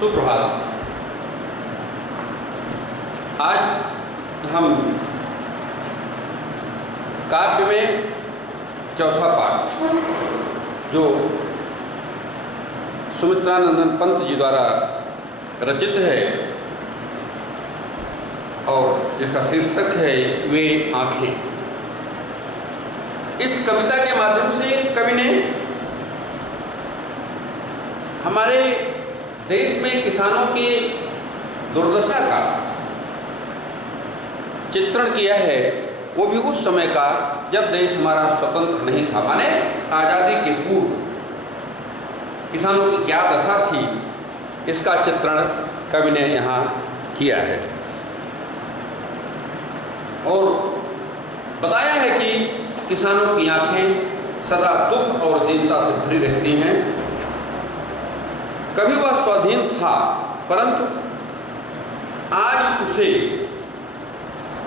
सुप्रभात। आज हम काव्य में चौथा पाठ जो सुमित्रानंदन पंत जी द्वारा रचित है और इसका शीर्षक है वे आँखें। इस कविता के माध्यम से कवि ने हमारे देश में किसानों की दुर्दशा का चित्रण किया है, वो भी उस समय का जब देश हमारा स्वतंत्र नहीं था, माने आज़ादी के पूर्व किसानों की क्या दशा थी, इसका चित्रण कवि ने यहाँ किया है और बताया है कि किसानों की आंखें सदा दुख और दीनता से भरी रहती हैं। कभी वह स्वाधीन था, परंतु आज उसे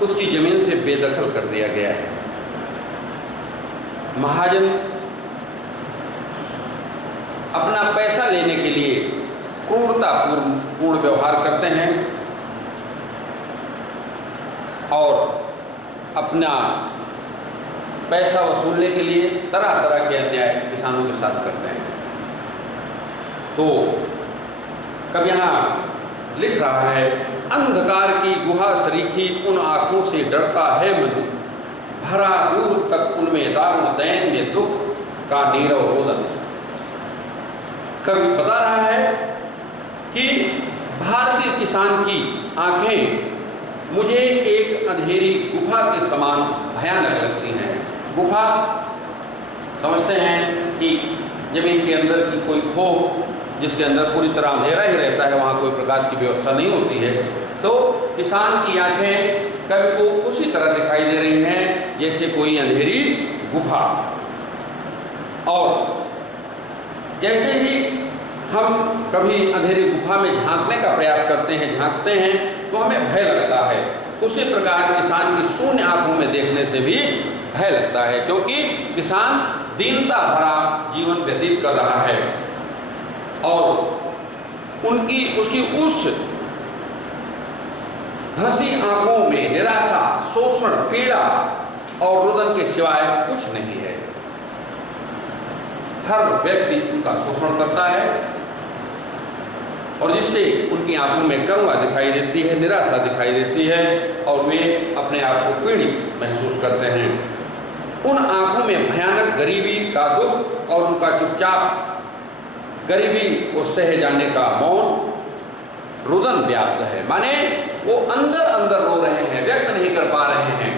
उसकी जमीन से बेदखल कर दिया गया है। महाजन अपना पैसा लेने के लिए क्रूरतापूर्ण व्यवहार करते हैं और अपना पैसा वसूलने के लिए तरह तरह के अन्याय किसानों के साथ करते हैं। तो कब यहाँ लिख रहा है, अंधकार की गुहा सरीखी उन आँखों से डरता है मन, भरा दूर तक उनमें दारुण दैन्य दुख का नीरव रोदन। कवि बता रहा है कि भारतीय किसान की आँखें मुझे एक अंधेरी गुफा के समान भयानक लगती हैं। गुफा समझते हैं कि जमीन के अंदर की कोई खो जिसके अंदर पूरी तरह अंधेरा ही रहता है, वहाँ कोई प्रकाश की व्यवस्था नहीं होती है। तो किसान की आंखें कवि को उसी तरह दिखाई दे रही हैं जैसे कोई अंधेरी गुफा। और जैसे ही हम कभी अंधेरी गुफा में झांकने का प्रयास करते हैं, झांकते हैं तो हमें भय लगता है। उसी प्रकार किसान की शून्य आंखों में देखने से भी भय लगता है, क्योंकि किसान दीनता भरा जीवन व्यतीत कर रहा है और उसकी उस धंसी आंखों में निराशा, शोषण, पीड़ा और रुदन के सिवाय कुछ नहीं है। हर व्यक्ति उनका शोषण करता है और जिससे उनकी आंखों में करुणा दिखाई देती है, निराशा दिखाई देती है और वे अपने आप को पीड़ित महसूस करते हैं। उन आंखों में भयानक गरीबी का दुख और उनका चुपचाप गरीबी को सह जाने का मौन रुदन व्याप्त है, माने वो अंदर अंदर रो रहे हैं, व्यक्त नहीं कर पा रहे हैं।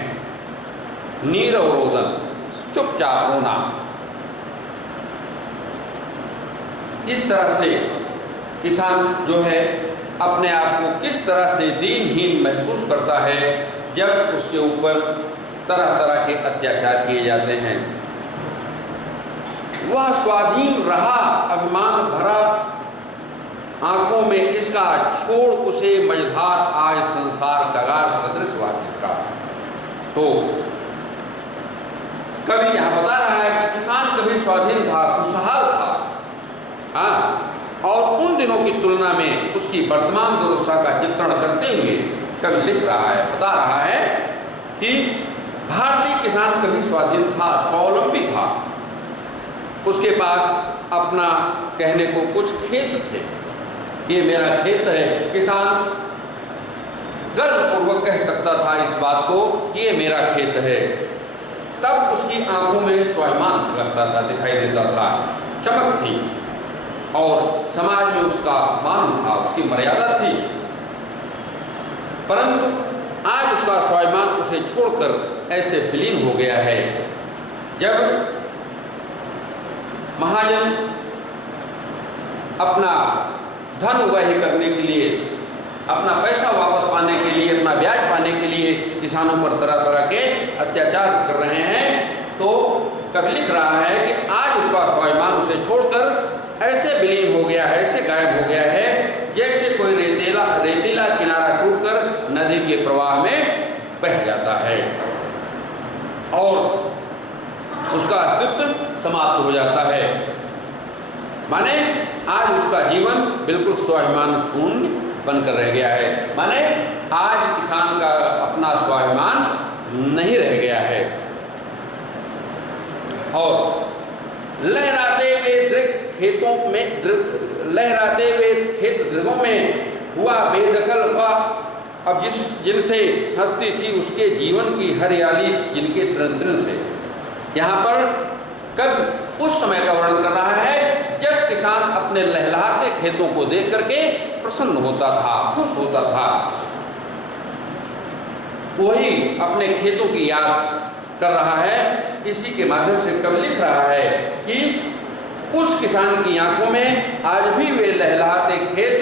नीरव रोदन, चुपचाप रोना। इस तरह से किसान जो है अपने आप को किस तरह से दीनहीन महसूस करता है जब उसके ऊपर तरह तरह के अत्याचार किए जाते हैं। वह स्वाधीन रहा, अभिमान भरा आंखों में इसका, छोड़ उसे मझधार आज संसार कगार सदृश हुआ किसका। तो कवि यहाँ बता रहा है कि किसान कभी स्वाधीन था, खुशहाल था, और उन दिनों की तुलना में उसकी वर्तमान दुर्दशा का चित्रण करते हुए कवि लिख रहा है, बता रहा है कि भारतीय किसान कभी स्वाधीन था, स्वावलंबी था। उसके पास अपना कहने को कुछ खेत थे, ये मेरा खेत है। किसान गर्वपूर्वक कह सकता था इस बात को कि ये मेरा खेत है। तब उसकी आंखों में स्वाभिमान लगता था, दिखाई देता था, चमक थी और समाज में उसका मान था, उसकी मर्यादा थी। परंतु आज उसका स्वाभिमान उसे छोड़कर ऐसे विलीन हो गया है जब महाजन अपना धन उगाही करने के लिए, अपना पैसा वापस पाने के लिए, अपना ब्याज पाने के लिए किसानों पर तरह तरह के अत्याचार कर रहे हैं। तो कवि लिख रहा है कि आज उसका स्वाभिमान उसे छोड़कर ऐसे विलीन हो गया है, ऐसे गायब हो गया है जैसे कोई रेतीला किनारा टूटकर नदी के प्रवाह में बह जाता है और उसका अस्तित्व समाप्त हो जाता है। माने आज उसका जीवन बिल्कुल स्वाभिमान शून्य बनकर रह गया है। माने आज किसान का अपना स्वाभिमान नहीं रह गया है। और लहराते हुए खेतों में लहराते हुए खेत दृगों में हुआ बेदखल वह अब जिनसे हंसती थी उसके जीवन की हरियाली जिनके तृण तृण से। यहाँ पर कब उस समय का वर्णन कर रहा है जब किसान अपने लहलहाते खेतों को देख करके प्रसन्न होता था, खुश होता था। वही अपने खेतों की याद कर रहा है। इसी के माध्यम से कवि लिख रहा है कि उस किसान की आंखों में आज भी वे लहलहाते खेत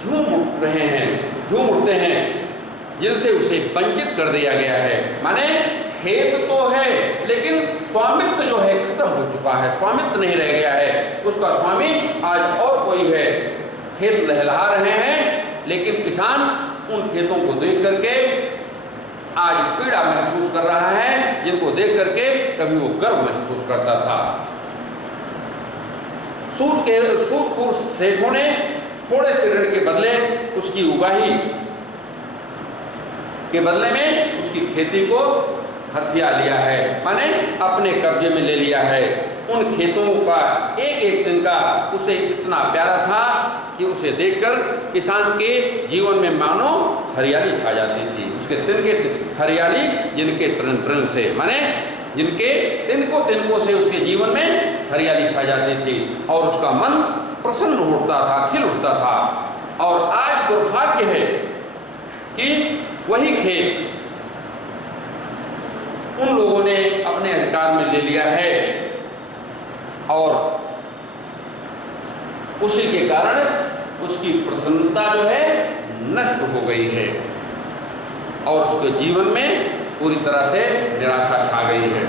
झूम उठ रहे हैं, झूम उठते हैं जिनसे उसे वंचित कर दिया गया है। माने खेत तो है लेकिन स्वामित्व जो है खत्म हो चुका है, स्वामित्व नहीं रह गया है। उसका स्वामी आज और कोई है। खेत लहलहा रहे हैं लेकिन किसान उन खेतों को देख करके आज पीड़ा महसूस कर रहा है, जिनको देख करके कभी वो गर्व महसूस करता था। सूदखोर सेठों ने थोड़े से ऋण के बदले उसकी उगाही के बदले में उसकी खेती को हथिया लिया है, माने अपने कब्जे में ले लिया है। उन खेतों का एक एक दिन का उसे इतना प्यारा था कि उसे देखकर किसान के जीवन में मानो हरियाली छा जाती थी। उसके तिनके हरियाली जिनके तृण तृण से, माने जिनके तिनकों से उसके जीवन में हरियाली छा जाती थी और उसका मन प्रसन्न उठता था, खिल उठता था। और आज दुर्भाग्य है कि वही खेत उन लोगों ने अपने अधिकार में ले लिया है और उसी के कारण उसकी प्रसन्नता जो है नष्ट हो गई है और उसके जीवन में पूरी तरह से निराशा छा गई है।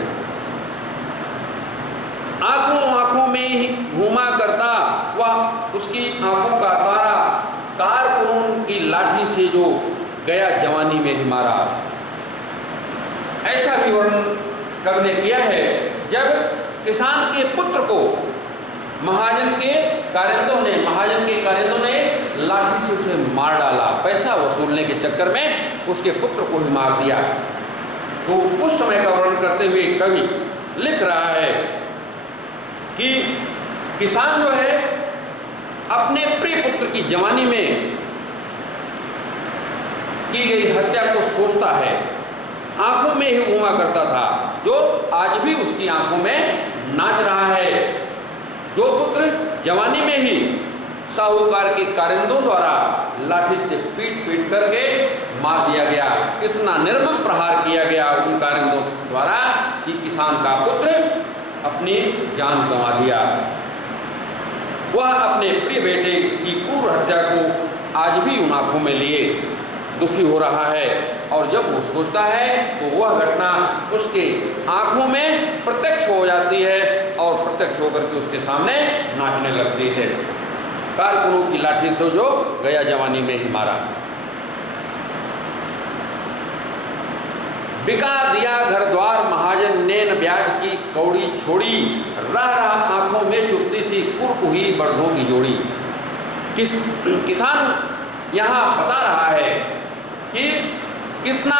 आंखों में ही घूमा करता वह उसकी आंखों का तारा, कारकुनों की लाठी से जो गया जवानी में ही मारा। ऐसा भी वर्णन कवि ने किया है जब किसान के पुत्र को महाजन के कारिंदों ने लाठी से उसे मार डाला, पैसा वसूलने के चक्कर में उसके पुत्र को ही मार दिया। तो उस समय का वर्णन करते हुए कवि लिख रहा है कि किसान जो है अपने प्रिय पुत्र की जवानी में की गई हत्या को सोचता है, आंखों में ही घूमा करता था, जो आज भी उसकी आंखों में नाच रहा है। जो पुत्र जवानी में ही साहूकार के कारिंदों द्वारा लाठी से पीट करके मार दिया गया, इतना निर्मम प्रहार किया गया उन कारिंदों द्वारा कि किसान का पुत्र अपनी जान गंवा दिया। वह अपने प्रिय बेटे की क्रूर हत्या को आज भी उन आंखों में लिए दुखी हो रहा है और जब वो सोचता है तो वह घटना उसके आंखों में प्रत्यक्ष हो जाती है और प्रत्यक्ष होकर के उसके सामने नाचने लगती है। कारकुनों की लाठी से जो गया जवानी में ही मारा। बिका दिया घर द्वार महाजन ने न ब्याज की कौड़ी छोड़ी, रह आंखों में चुभती थी कुरकुही बर्दों की जोड़ी। किसान यहाँ बता रहा है कि कितना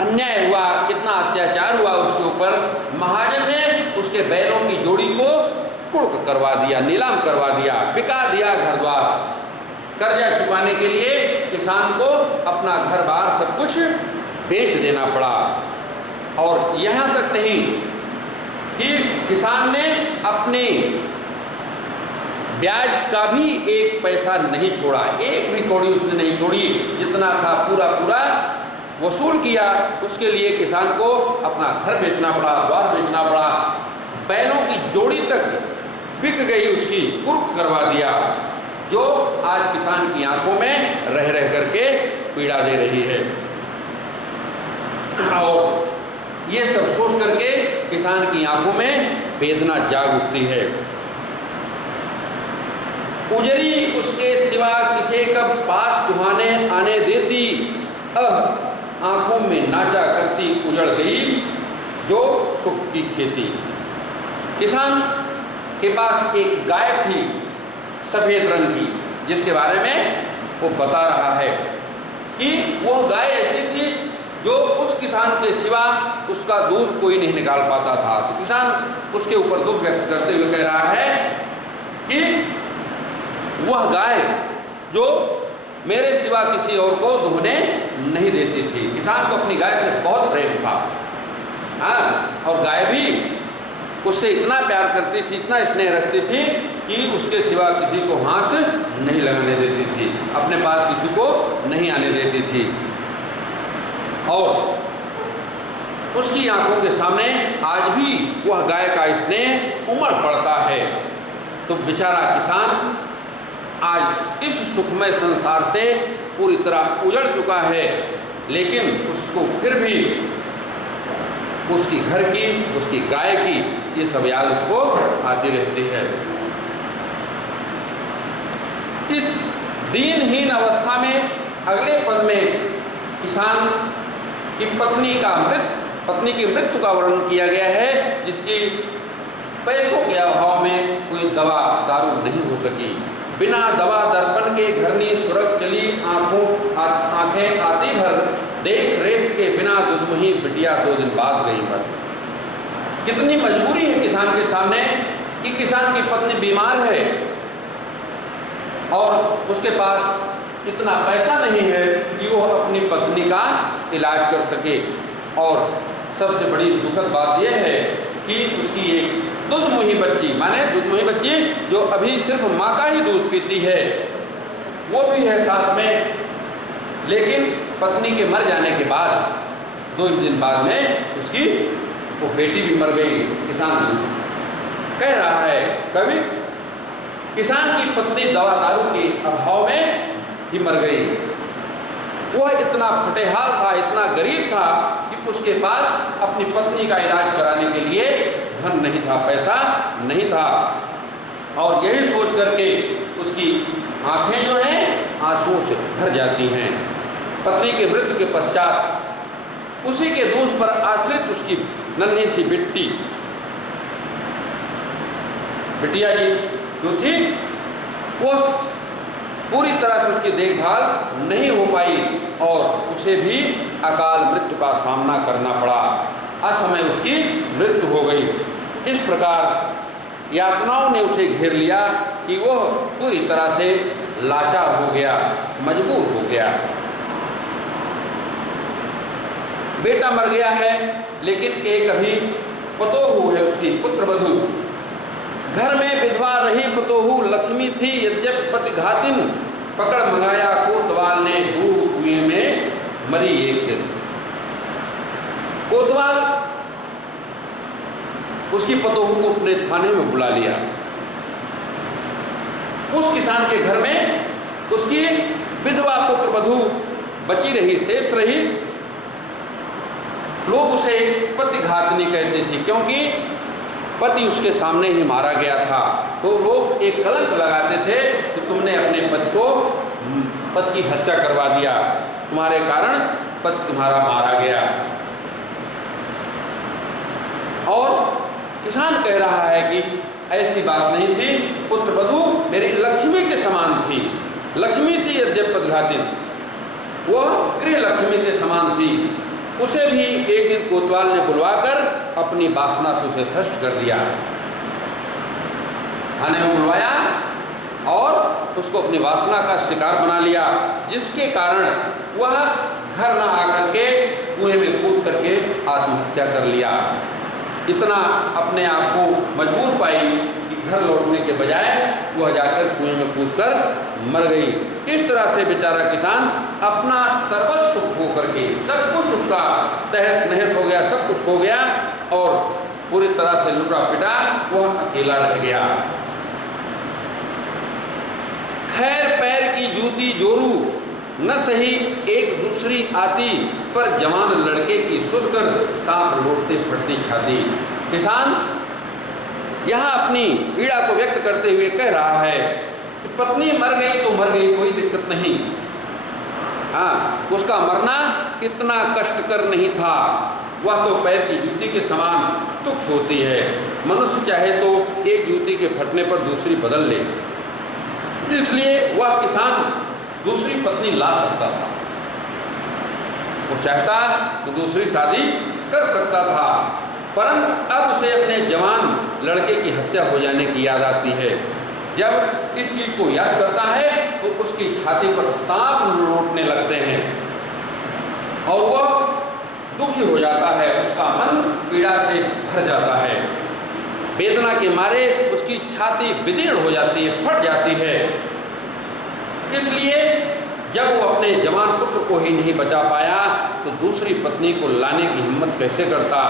अन्याय हुआ, कितना अत्याचार हुआ उसके ऊपर। महाजन ने उसके बैलों की जोड़ी को कुर्क करवा दिया, नीलाम करवा दिया, बिका दिया घर द्वार। कर्जा चुकाने के लिए किसान को अपना घर बार सब कुछ बेच देना पड़ा। और यहाँ तक नहीं कि किसान ने अपने ब्याज का भी एक पैसा नहीं छोड़ा, एक भी कौड़ी उसने नहीं छोड़ी। जितना था पूरा वसूल किया। उसके लिए किसान को अपना घर बेचना पड़ा, द्वार बेचना पड़ा, बैलों की जोड़ी तक बिक गई, उसकी कुर्क करवा दिया, जो आज किसान की आंखों में रह करके पीड़ा दे रही है। और ये सब सोच करके किसान की आंखों में वेदना जाग उठती है। उजरी उसके सिवा किसे कब पास दुहाने आने देती, आंखों में नाचा करती उजड़ गई जो सुख की खेती। किसान के पास एक गाय थी सफ़ेद रंग की, जिसके बारे में वो बता रहा है कि वह गाय ऐसी थी जो उस किसान के सिवा उसका दूध कोई नहीं निकाल पाता था। तो किसान उसके ऊपर दुख व्यक्त करते हुए कह रहा है कि वह गाय जो मेरे सिवा किसी और को दुहने नहीं देती थी। किसान को अपनी गाय से बहुत प्रेम था, हाँ, और गाय भी उससे इतना प्यार करती थी, इतना स्नेह रखती थी कि उसके सिवा किसी को हाथ नहीं लगाने देती थी, अपने पास किसी को नहीं आने देती थी। और उसकी आंखों के सामने आज भी वह गाय का स्नेह उमड़ पड़ता है। तो बेचारा किसान आज इस सुखमय संसार से पूरी तरह उजड़ चुका है, लेकिन उसको फिर भी उसकी घर की, उसकी गाय की ये सब याद उसको आती रहती है। इस दीनहीन अवस्था में अगले पद में किसान की पत्नी की मृत्यु का वर्णन किया गया है, जिसकी पैसों के अभाव में कोई दवा दारू नहीं हो सकी। बिना दवा दर्पण के घरनी सुरग चली आंखें आती भर, देख रेख के बिना दुधमुही बिटिया 2 दिन बाद गई पर। कितनी मजबूरी है किसान के सामने कि किसान की पत्नी बीमार है और उसके पास इतना पैसा नहीं है कि वो अपनी पत्नी का इलाज कर सके। और सबसे बड़ी दुखद बात यह है कि उसकी एक दुधमुही बच्ची, माने दुधमुही बच्ची जो अभी सिर्फ माँ का ही दूध पीती है, वो भी है साथ में। लेकिन पत्नी के मर जाने के बाद 2 ही दिन बाद में उसकी वो बेटी भी मर गई। किसान कह रहा है कभी, किसान की पत्नी दवा दारू के अभाव में ही मर गई। वह इतना फटेहाल था, इतना गरीब था कि उसके पास अपनी पत्नी का इलाज कराने के लिए धन नहीं था, पैसा नहीं था। और यही सोच करके उसकी आंखें जो हैं आंसुओं से भर जाती हैं। पत्नी की मृत्यु के पश्चात उसी के दूध पर आश्रित उसकी नन्ही सी बिटिया जी जो थी, वो पूरी तरह से उसकी देखभाल नहीं हो पाई और उसे भी अकाल मृत्यु का सामना करना पड़ा। असमय उसकी मृत्यु हो गई। इस प्रकार यातनाओं ने उसे घेर लिया कि वह पूरी तरह से लाचार हो गया, मजबूर हो गया। बेटा मर गया है, लेकिन एक अभी पतोहू है उसकी पुत्रवधू। घर में विधवा रही पतोहू लक्ष्मी थी, यद्यप पति घातिन, पकड़ मंगाया कोतवाल ने डूब कुएं में मरी एक दिन। कोतवाल उसकी पतोहू को अपने थाने में बुला लिया। उस किसान के घर में उसकी विधवा पुत्रवधू बची रही, शेष रही। लोग उसे पतिघातनी कहते थे, क्योंकि पति उसके सामने ही मारा गया था। तो लोग एक कलंक लगाते थे कि तुमने अपने पति की हत्या करवा दिया, तुम्हारे कारण पति तुम्हारा मारा गया। और किसान कह रहा है कि ऐसी बात नहीं थी, पुत्रवधू मेरी लक्ष्मी के समान थी। लक्ष्मी थी यद्यप पतिघातिन, वह गृह लक्ष्मी के समान थी। उसे भी एक दिन कोतवाल ने बुलवाकर अपनी वासना से उसे भ्रष्ट कर दिया। थाने में बुलवाया और उसको अपनी वासना का शिकार बना लिया, जिसके कारण वह घर न आकर के कुएं में कूद करके आत्महत्या कर लिया। इतना अपने आप को मजबूर पाई कि घर लौटने के बजाय वह जाकर कुएं में कूदकर मर गई। इस तरह से बेचारा किसान अपना सर्वस्व खो करके, सब कुछ उसका तहस नहस हो गया, सब कुछ खो गया और पूरी तरह से लुटा पिटा वह अकेला रह गया। खैर पैर की जूती जोरू न सही एक दूसरी आती, पर जवान लड़के की सुधकर सांप लौटते फटती छाती। किसान यहाँ अपनी पीड़ा को व्यक्त करते हुए कह रहा है कि पत्नी मर गई तो मर गई, कोई दिक्कत नहीं। हाँ, उसका मरना इतना कष्टकर नहीं था, वह तो पैर की जूती के समान तुच्छ होती है। मनुष्य चाहे तो एक जूती के फटने पर दूसरी बदल ले, इसलिए वह किसान दूसरी पत्नी ला सकता था। वो चाहता तो दूसरी शादी कर सकता था, परंतु अब उसे अपने जवान लड़के की हत्या हो जाने की याद आती है। जब इस चीज को याद करता है तो उसकी छाती पर सांप लौटने लगते हैं और वह दुखी हो जाता है, उसका मन पीड़ा से भर जाता है। वेदना के मारे उसकी छाती विदीर्ण हो जाती है, फट जाती है। इसलिए जब वो अपने जवान पुत्र को ही नहीं बचा पाया तो दूसरी पत्नी को लाने की हिम्मत कैसे करता,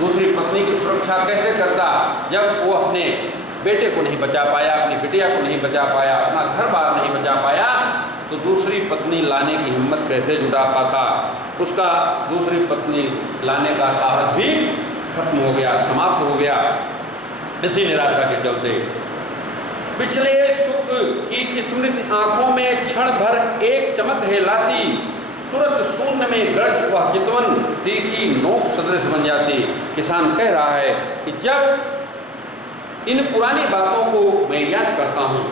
दूसरी पत्नी की सुरक्षा कैसे करता। जब वो अपने बेटे को नहीं बचा पाया, अपनी बिटिया को नहीं बचा पाया, अपना घर बार नहीं बचा पाया, तो दूसरी पत्नी लाने की हिम्मत कैसे जुटा पाता। उसका दूसरी पत्नी लाने का साहस भी खत्म हो गया, समाप्त हो गया, इसी निराशा के चलते। पिछले सुख की स्मृति आंखों में क्षण भर एक चमक है लाती, तुरंत शून्य में गरज वह चितवन तीखी नोक सदृश बन जाती। किसान कह रहा है कि जब इन पुरानी बातों को मैं याद करता हूँ,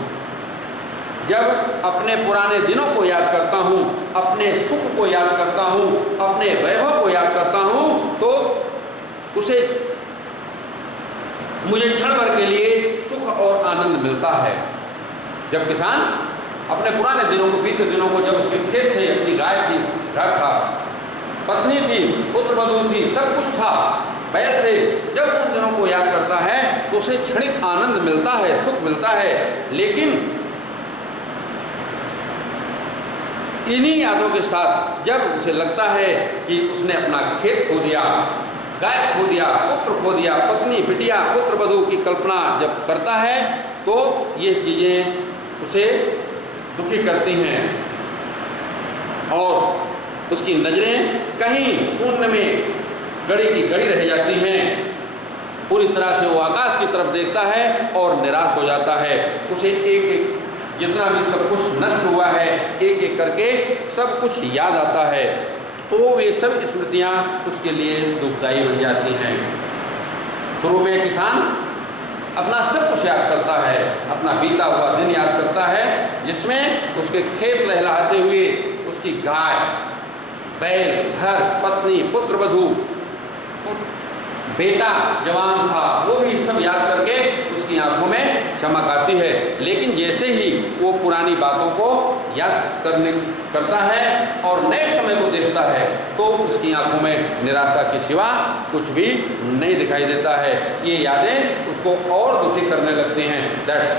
जब अपने पुराने दिनों को याद करता हूँ, अपने सुख को याद करता हूँ, अपने वैभव को याद करता हूँ, तो उसे मुझे क्षण भर के लिए सुख और आनंद मिलता है। जब किसान अपने पुराने दिनों को, बीते दिनों को, जब उसके खेत थे, अपनी गाय थी, घर था, पत्नी थी, पुत्र वधू थी, सब कुछ था, बैल थे, जब उन दिनों को याद करता है तो उसे क्षणिक आनंद मिलता है, सुख मिलता है। लेकिन इन्हीं यादों के साथ जब उसे लगता है कि उसने अपना खेत खो दिया, गाय खो दिया, पुत्र खो दिया, पत्नी, बिटिया, पुत्र वधू की कल्पना जब करता है तो ये चीज़ें उसे दुखी करती हैं और उसकी नज़रें कहीं शून्य में गड़ी की गड़ी रह जाती हैं। पूरी तरह से वो आकाश की तरफ देखता है और निराश हो जाता है। उसे एक एक जितना भी सब कुछ नष्ट हुआ है, एक एक करके सब कुछ याद आता है, तो वे सब स्मृतियाँ उसके लिए दुखदायी बन जाती हैं। शुरू में किसान अपना सब कुछ याद करता है, अपना बीता हुआ दिन याद करता है, जिसमें उसके खेत लहलहाते हुए, उसकी गाय, बैल, घर, पत्नी, पुत्र वधू, बेटा जवान था, वो भी सब याद करके उसकी आंखों में चमक आती है। लेकिन जैसे ही वो पुरानी बातों को याद करता है और नए समय को देखता है तो उसकी आंखों में निराशा के सिवा कुछ भी नहीं दिखाई देता है। ये यादें उसको और दुखी करने लगती हैं। दैट्स